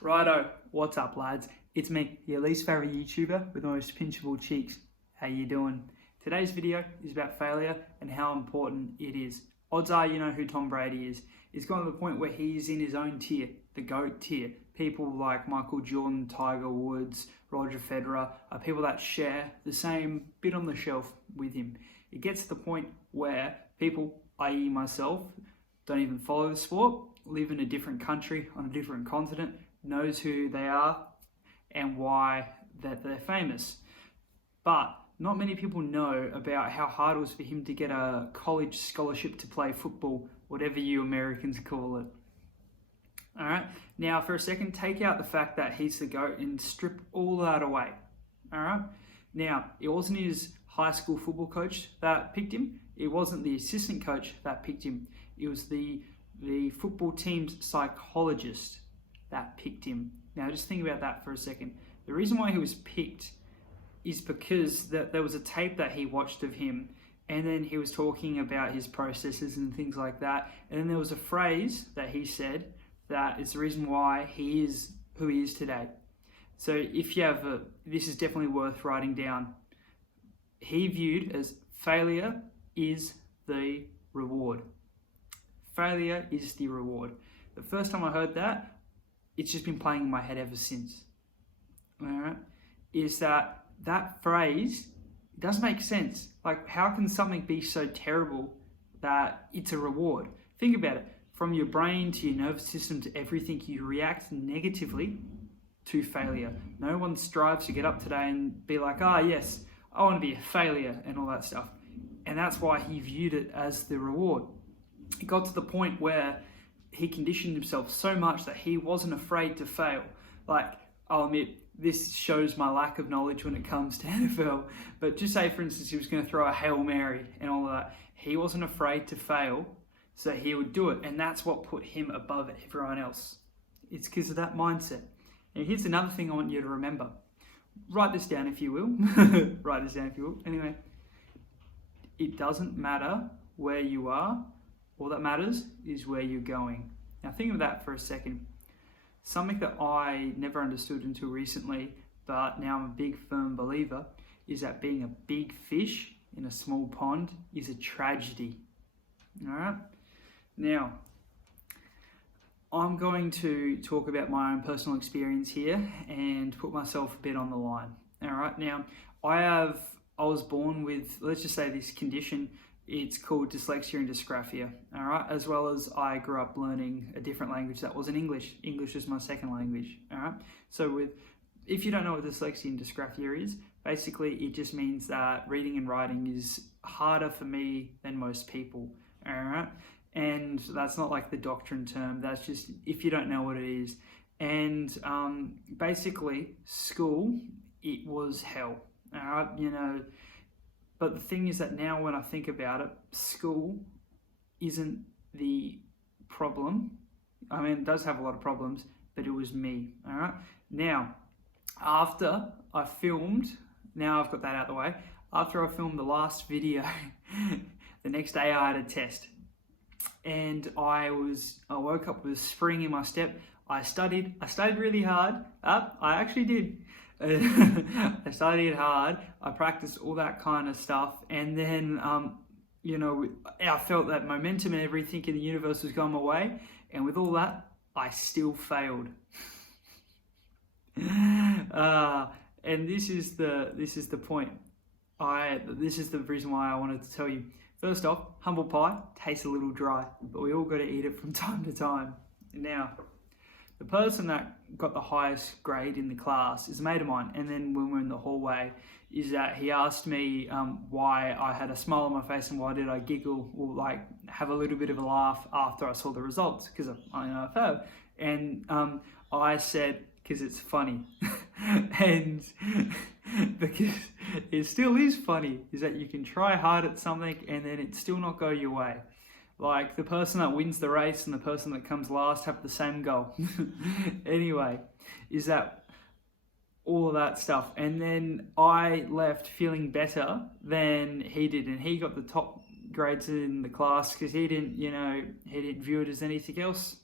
Righto, what's up lads? It's me, your least favourite YouTuber with the most pinchable cheeks. How you doing? Today's video is about failure and how important it is. Odds are you know who Tom Brady is. He's gotten to the point where he's in his own tier, the GOAT tier. People like Michael Jordan, Tiger Woods, Roger Federer are people that share the same bit on the shelf with him. It gets to the point where people, i.e. myself, don't even follow the sport, live in a different country, on a different continent, knows who they are and why that they're famous. But not many people know about how hard it was for him to get a college scholarship to play football, whatever you Americans call it. All right, now for a second, take out the fact that he's the GOAT and strip all that away. All right, now it wasn't his high school football coach that picked him. It wasn't the assistant coach that picked him. It was the football team's psychologist that picked him. Now just think about that for a second. The reason why he was picked is because there was a tape that he watched of him, and then he was talking about his processes and things like that. And then there was a phrase that he said that is the reason why he is who he is today. So if you have this is definitely worth writing down. He viewed as failure is the reward. Failure is the reward. The first time I heard that, it's just been playing in my head ever since. All right, is that phrase doesn't make sense. Like, how can something be so terrible that it's a reward? Think about it. From your brain to your nervous system to everything, you react negatively to failure. No one strives to get up today and be like, yes, I want to be a failure and all that stuff. And that's why he viewed it as the reward. It got to the point where he conditioned himself so much that he wasn't afraid to fail. Like, I'll admit, this shows my lack of knowledge when it comes to NFL, but just say, for instance, he was going to throw a Hail Mary and all of that. He wasn't afraid to fail, so he would do it, and that's what put him above everyone else. It's because of that mindset. And here's another thing I want you to remember. Write this down if you will. Write this down if you will. Anyway, it doesn't matter where you are. All that matters is where you're going. Now think of that for a second. Something that I never understood until recently, but now I'm a big firm believer, is that being a big fish in a small pond is a tragedy. All right? Now, I'm going to talk about my own personal experience here and put myself a bit on the line. All right? Now, I was born with, let's just say, this condition. It's called dyslexia and dysgraphia, all right? As well as I grew up learning a different language that wasn't English. English is my second language, all right? So if you don't know what dyslexia and dysgraphia is, basically it just means that reading and writing is harder for me than most people, all right? And that's not like the doctrine term, that's just if you don't know what it is. And basically school, it was hell, all right? But the thing is that now when I think about it, school isn't the problem. I mean, it does have a lot of problems, but it was me, all right? Now, after I filmed, now I've got that out of the way, after I filmed the last video, the next day I had a test. And I woke up with a spring in my step. I studied really hard. I actually did. I studied hard, I practiced all that kind of stuff, and then, I felt that momentum and everything in the universe was going my way, and with all that, I still failed. And this is the point. This is the reason why I wanted to tell you. First off, humble pie tastes a little dry, but we all got to eat it from time to time. Now, the person that got the highest grade in the class is a mate of mine, and then when we were in the hallway, is that he asked me why I had a smile on my face and why did I giggle or like have a little bit of a laugh after I saw the results, because I failed. And I said, because it's funny. And because it still is funny, is that you can try hard at something and then it still not go your way. Like the person that wins the race and the person that comes last have the same goal. Anyway, is that all of that stuff. And then I left feeling better than he did. And he got the top grades in the class because he didn't view it as anything else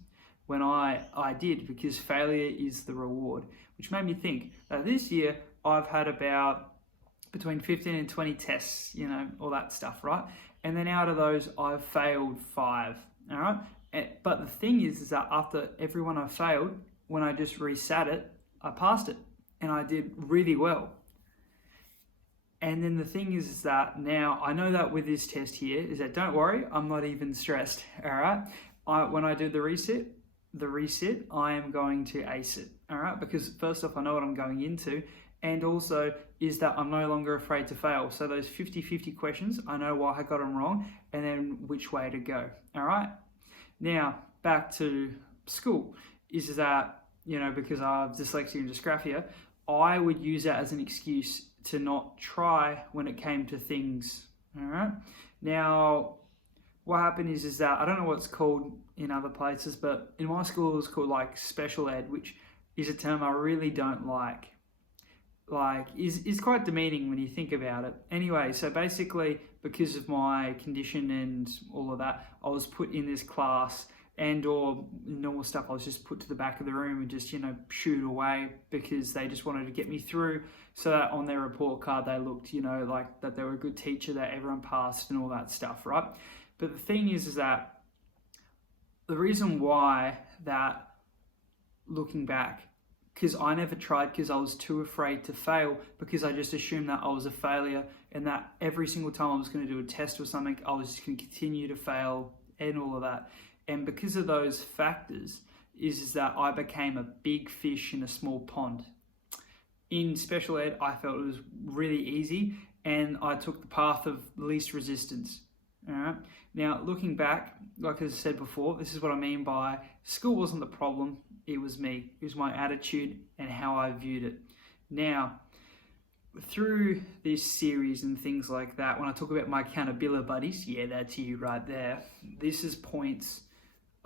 when I did, because failure is the reward, which made me think that this year I've had about between 15 and 20 tests, all that stuff, right? And then out of those, I've failed 5, all right? But the thing is that after every one I failed, when I just resat it, I passed it, and I did really well. And then the thing is that now I know that with this test here is that, don't worry, I'm not even stressed, all right? When I do the reset, I am going to ace it, all right? Because first off, I know what I'm going into, and also is that I'm no longer afraid to fail. So those 50-50 questions, I know why I got them wrong, and then which way to go, all right? Now, back to school, is that, because I have dyslexia and dysgraphia, I would use that as an excuse to not try when it came to things, all right? Now, what happened is that, I don't know what it's called in other places, but in my school it was called like special ed, which is a term I really don't like. Is quite demeaning when you think about it. Anyway, so basically, because of my condition and all of that, I was put in this class, and or normal stuff, I was just put to the back of the room and just, shooed away, because they just wanted to get me through, so that on their report card they looked, like that they were a good teacher, that everyone passed and all that stuff, right? But the thing is that the reason why that, looking back, because I never tried, because I was too afraid to fail, because I just assumed that I was a failure, and that every single time I was going to do a test or something, I was just going to continue to fail and all of that. And because of those factors is that I became a big fish in a small pond. In special ed, I felt it was really easy, and I took the path of least resistance. All right. Now, looking back, like I said before, this is what I mean by school wasn't the problem, it was me. It was my attitude and how I viewed it. Now, through this series and things like that, when I talk about my accountability buddies, yeah, that's you right there. This is points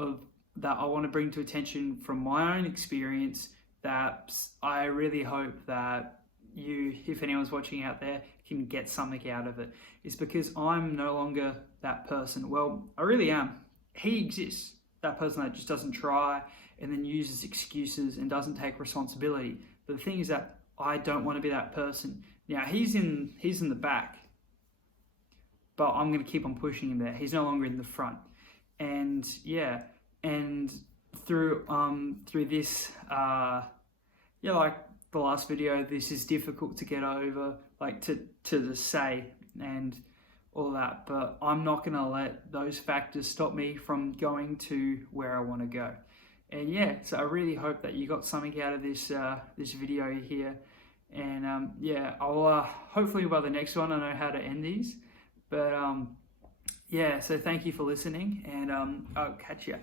of that I want to bring to attention from my own experience, that I really hope that you, if anyone's watching out there, can get something out of it. It's because I'm no longer that person. Well, I really am. He exists. That person that just doesn't try and then uses excuses and doesn't take responsibility. But the thing is that I don't want to be that person. Now, he's in the back, but I'm going to keep on pushing him there. He's no longer in the front. And yeah, and through this, like the last video, this is difficult to get over, like to say and all that, but I'm not going to let those factors stop me from going to where I want to go. And yeah, so I really hope that you got something out of this this video here. And yeah, I'll hopefully by the next one I know how to end these. But yeah, so thank you for listening, and I'll catch you.